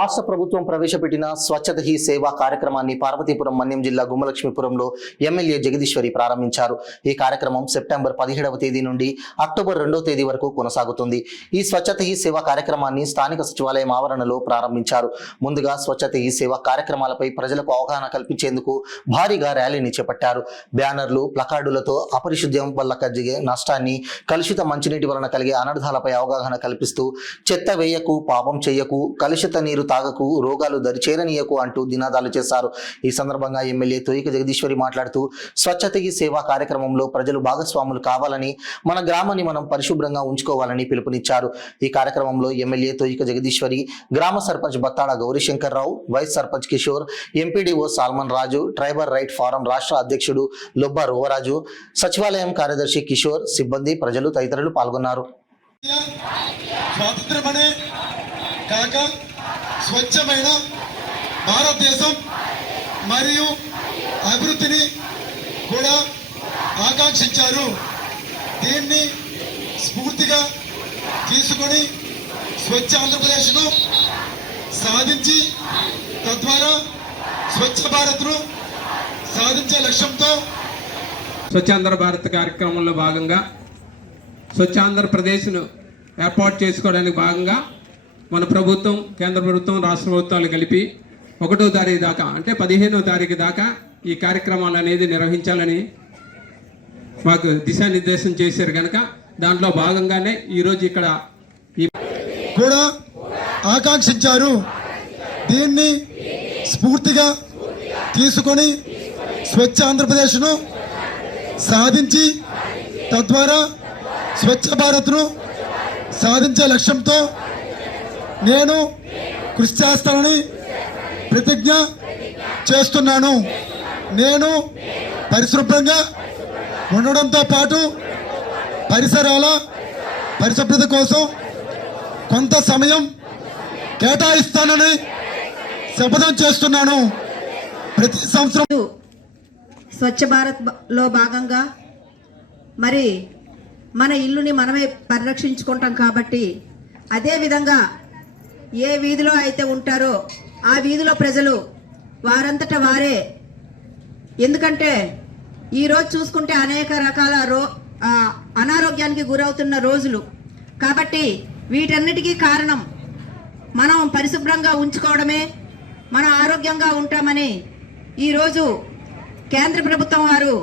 రాష్ట్ర ప్రభుత్వం ప్రవేశపెట్టిన స్వచ్ఛత హీ సేవా కార్యక్రమాన్ని పార్వతీపురం మన్యం జిల్లా గుమ్మలక్ష్మీపురంలో ఎమ్మెల్యే జగదీశ్వరి ప్రారంభించారు. ఈ కార్యక్రమం సెప్టెంబర్ 17వ తేదీ నుండి అక్టోబర్ 2వ తేదీ వరకు కొనసాగుతుంది. ఈ స్వచ్ఛత హీ సేవా కార్యక్రమాన్ని స్థానిక సచివాలయం ఆవరణలో ప్రారంభించారు. ముందుగా స్వచ్ఛత హీ సేవా కార్యక్రమాలపై ప్రజలకు అవగాహన కల్పించేందుకు భారీగా ర్యాలీని చేపట్టారు. బ్యానర్లు, ప్లకార్డులతో అపరిశుద్ధ్యం వల్ల కలిగే నష్టాన్ని, కలుషిత మంచినీటి వలన కలిగే అనర్థాలపై అవగాహన కల్పిస్తూ చెత్త వేయకు, పాపం చెయ్యకు, కలుషిత నీరు తాగకు, రోగాలు దరిచేరనీయకు అంటూ నినాదాలు చేశారు. ఈ సందర్భంగా ఎమ్మెల్యే తోయిక జగదీశ్వరి మాట్లాడుతూ స్వచ్ఛత హీ సేవా కార్యక్రమంలో ప్రజలు భాగస్వాములు కావాలని, మన గ్రామాన్ని మనం పరిశుభ్రంగా ఉంచుకోవాలని పిలుపునిచ్చారు. ఈ కార్యక్రమంలో ఎమ్మెల్యే తోయిక జగదీశ్వరి, గ్రామ sarpanch Battada Gowrishankar Rao, vice sarpanch Kishore, MPDO Salman Raju, tribal right forum రాష్ట్ర అధ్యక్షుడు లొబ్బ రోవరాజు, సచివాలయం కార్యదర్శి కిషోర్, సిబ్బంది, ప్రజలు తదితరులు పాల్గొన్నారు. కాక స్వచ్ఛమైన భారతదేశం మరియు అభివృద్ధిని కూడా ఆకాంక్షించారు. దీన్ని స్ఫూర్తిగా తీసుకొని స్వచ్ఛ ఆంధ్రప్రదేశ్ను సాధించి తద్వారా స్వచ్ఛ భారత్ను సాధించే లక్ష్యంతో స్వచ్ఛాంధ్ర భారత్ కార్యక్రమంలో భాగంగా స్వచ్ఛాంధ్రప్రదేశ్ను ఏర్పాటు చేసుకోవడానికి భాగంగా మన ప్రభుత్వం, కేంద్ర ప్రభుత్వం, రాష్ట్ర ప్రభుత్వాలు కలిపి 1వ తారీఖు దాకా అంటే 15వ తారీఖు దాకా ఈ కార్యక్రమాలు అనేది నిర్వహించాలని మాకు దిశానిర్దేశం చేశారు. కనుక దాంట్లో భాగంగానే ఈరోజు ఇక్కడ కూడా ఆకాంక్షించారు. దీన్ని స్ఫూర్తిగా తీసుకొని స్వచ్ఛ ఆంధ్రప్రదేశ్ను సాధించి తద్వారా స్వచ్ఛ భారత్ను సాధించే లక్ష్యంతో నేను కృషి చేస్తానని ప్రతిజ్ఞ చేస్తున్నాను. నేను పరిశుభ్రంగా ఉండడంతో పాటు పరిసరాల పరిశుభ్రత కోసం కొంత సమయం కేటాయిస్తానని శపథం చేస్తున్నాను. ప్రతి సంవత్సరం స్వచ్ఛ భారత్లో భాగంగా మరి మన ఇల్లుని మనమే పరిరక్షించుకుంటాం కాబట్టి అదేవిధంగా ఏ వీధిలో అయితే ఉంటారో ఆ వీధిలో ప్రజలు వారంతట వారే, ఎందుకంటే ఈరోజు చూసుకుంటే అనేక రకాల అనారోగ్యానికి గురవుతున్న రోజులు కాబట్టి వీటన్నిటికీ కారణం మనం పరిశుభ్రంగా ఉంచుకోవడమే. మనం ఆరోగ్యంగా ఉంటామని ఈరోజు కేంద్ర ప్రభుత్వం వారు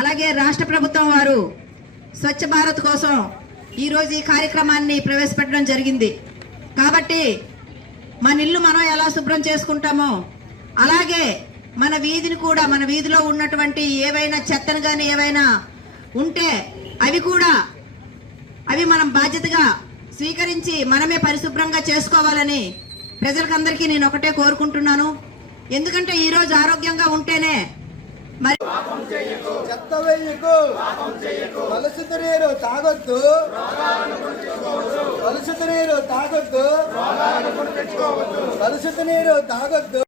అలాగే రాష్ట్ర ప్రభుత్వం వారు స్వచ్ఛ భారత్ కోసం ఈరోజు ఈ కార్యక్రమాన్ని ప్రవేశపెట్టడం జరిగింది. కాబట్టి మన ఇల్లు మనం ఎలా శుభ్రం చేసుకుంటామో అలాగే మన వీధిని కూడా, మన వీధిలో ఉన్నటువంటి ఏవైనా చెత్తను కానీ ఏవైనా ఉంటే అవి మనం బాధ్యతగా స్వీకరించి మనమే పరిశుభ్రంగా చేసుకోవాలని ప్రజలకందరికీ నేను ఒకటే కోరుకుంటున్నాను. ఎందుకంటే ఈరోజు ఆరోగ్యంగా ఉంటేనే మరి చెత్త వేయకు, కలుషిత నీరు తాగొద్దు, కలుషిత నీరు తాగొద్దు, కలుషిత నీరు తాగొద్దు.